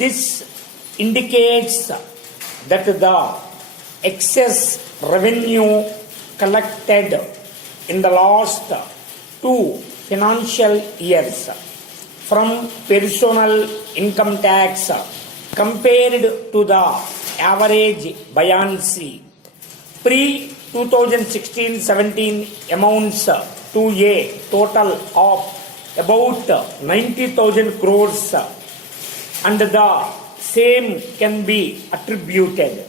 This indicates that the excess revenue collected in the last 2 financial years from personal income tax compared to the average buoyancy pre-2016-17 amounts to a total of about 90,000 crores, and the same can be attributed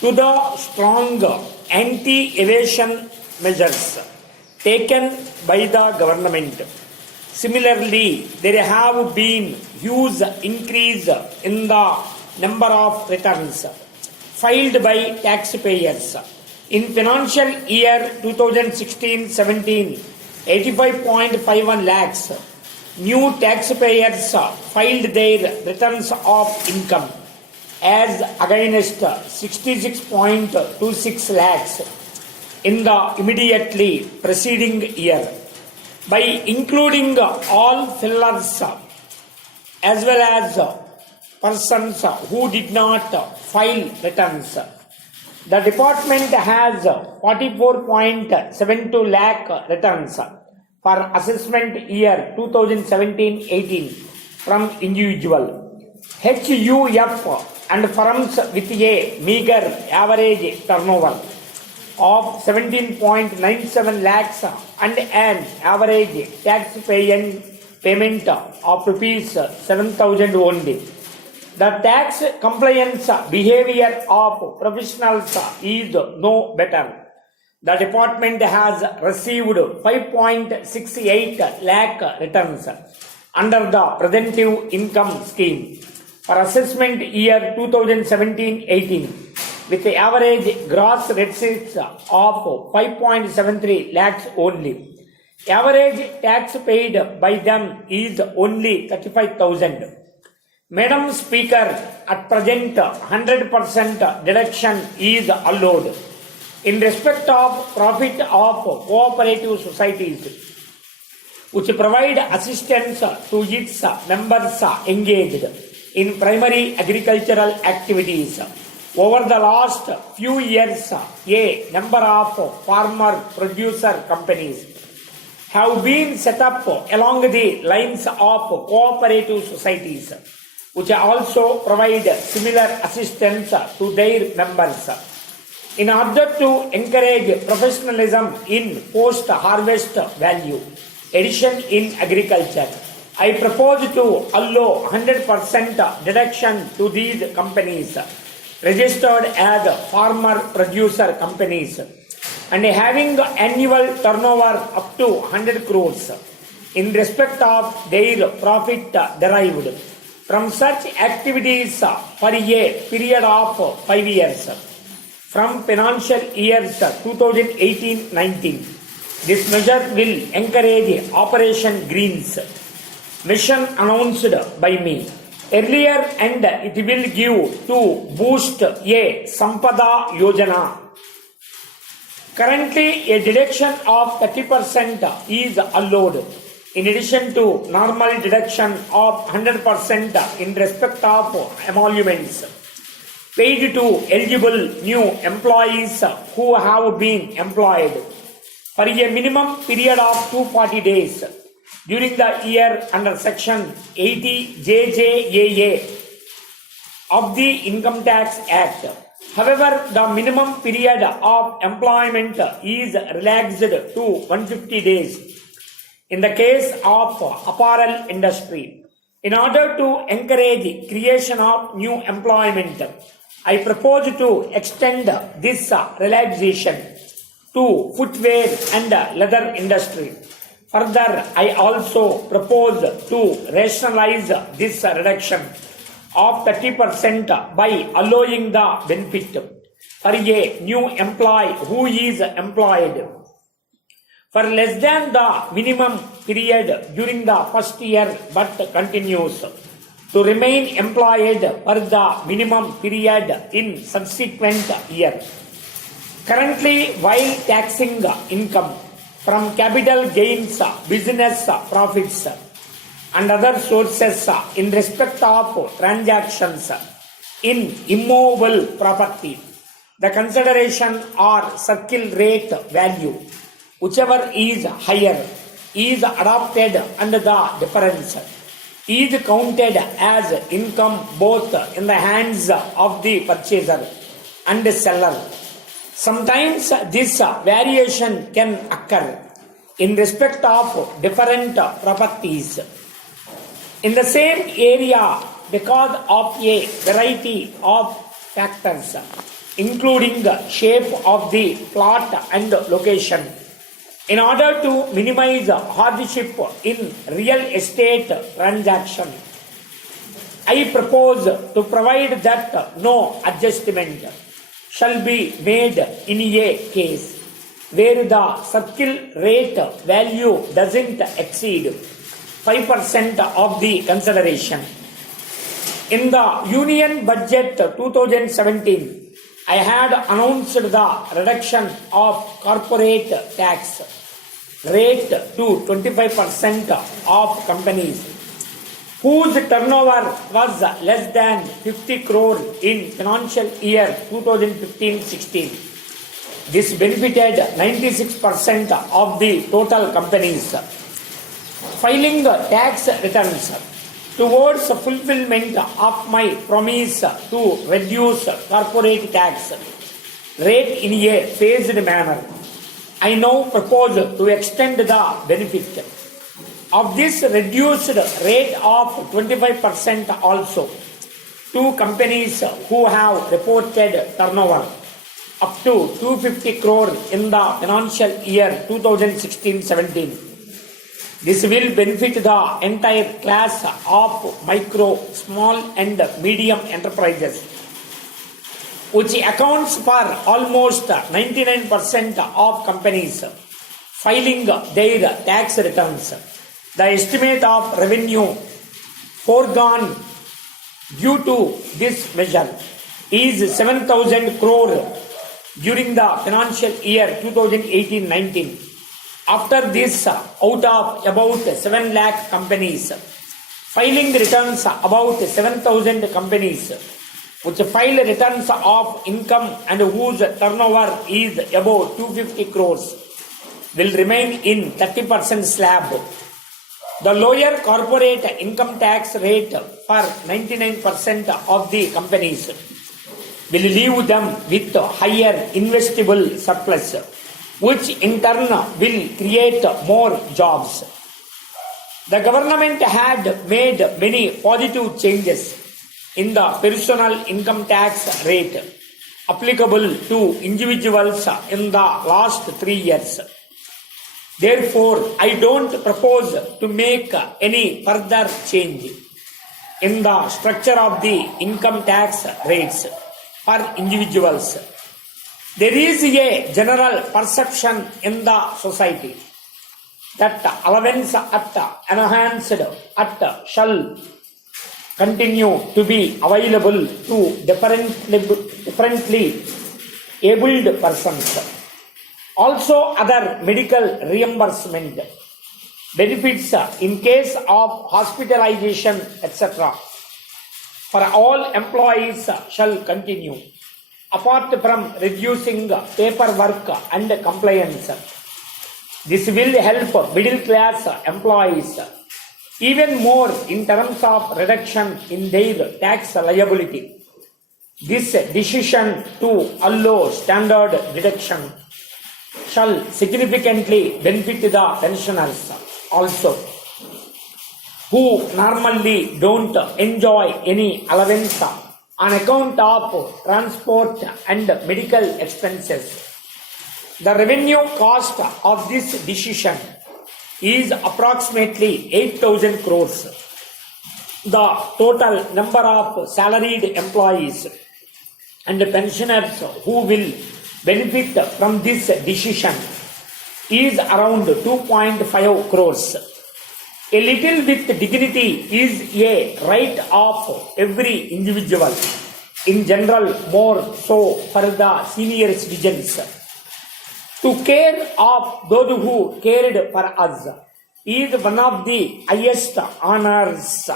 to the strong anti-evasion measures taken by the government. Similarly, there have been huge increase in the number of returns filed by taxpayers. In financial year 2016-17, 85.51 lakhs new taxpayers filed their returns of income as against 66.26 lakhs in the immediately preceding year. By including all fillers as well as persons who did not file returns, the department has 44.72 lakh returns for assessment year 2017-18 from individual, HUF and firms with a meager average turnover of 17.97 lakhs and an average tax payment of rupees 7,000 only. The tax compliance behavior of professionals is no better. The department has received 5.68 lakh returns under the preventive income scheme for assessment year 2017-18 with the average gross receipts of 5.73 lakhs only. Average tax paid by them is only 35,000. Madam Speaker, at present 100% deduction is allowed in respect of profit of cooperative societies which provide assistance to its members engaged in primary agricultural activities. Over the last few years, a number of farmer producer companies have been set up along the lines of cooperative societies, which also provide similar assistance to their members. In order to encourage professionalism in post-harvest value addition in agriculture, I propose to allow 100% deduction to these companies registered as farmer producer companies and having annual turnover up to 100 crores in respect of their profit derived from such activities for a period of 5 years from financial years 2018-19. This measure will encourage Operation Greens mission announced by me earlier, and it will give to boost a Sampada Yojana. Currently, a deduction of 30% is allowed in addition to normal deduction of 100% in respect of emoluments paid to eligible new employees who have been employed for a minimum period of 240 days during the year under section 80 JJAA of the Income Tax Act. However, the minimum period of employment is relaxed to 150 days in the case of apparel industry. In order to encourage creation of new employment, I propose to extend this relaxation to footwear and leather industry. Further, I also propose to rationalize this reduction of 30% by allowing the benefit for a new employee who is employed for less than the minimum period during the first year but continues to remain employed for the minimum period in subsequent year. Currently, while taxing income from capital gains, business profits, and other sources in respect of transactions in immovable property. The consideration or circle rate value, whichever is higher, is adopted and the difference is counted as income both in the hands of the purchaser and seller. Sometimes this variation can occur in respect of different properties in the same area because of a variety of factors, including the shape of the plot and location. In order to minimize hardship in real estate transaction, I propose to provide that no adjustment shall be made in a case where the circle rate value doesn't exceed 5% of the consideration. In the Union Budget 2017, I had announced the reduction of corporate tax rate to 25% of companies whose turnover was less than 50 crore in financial year 2015-16. This benefited 96% of the total companies. Filing tax returns towards fulfillment of my promise to reduce corporate tax rate in a phased manner, I now propose to extend the benefit of this reduced rate of 25% also to companies who have reported turnover up to 250 crore in the financial year 2016-17. This will benefit the entire class of micro, small and medium enterprises, which accounts for almost 99% of companies filing their tax returns. The estimate of revenue foregone due to this measure is 7,000 crore during the financial year 2018-19. After this, out of about 7 lakh companies filing returns, about 7,000 companies which file returns of income and whose turnover is about 250 crores will remain in 30% slab. The lower corporate income tax rate for 99% of the companies will leave them with higher investable surplus, which in turn will create more jobs. The government had made many positive changes in the personal income tax rate applicable to individuals in the last 3 years. Therefore, I don't propose to make any further change in the structure of the income tax rates for individuals. There is a general perception in the society that allowance at enhanced at shall continue to be available to differently abled persons. Also, other medical reimbursement benefits in case of hospitalization, etc. for all employees shall continue, apart from reducing paperwork and compliance. This will help middle class employees even more in terms of reduction in their tax liability. This decision to allow standard deduction shall significantly benefit the pensioners also, who normally don't enjoy any allowance on account of transport and medical expenses. The revenue cost of this decision is approximately 8,000 crores. The total number of salaried employees and pensioners who will benefit from this decision is around 2.5 crores. A little with dignity is a right of every individual, in general more so for the senior citizens, to care of those who cared for us is one of the highest honors.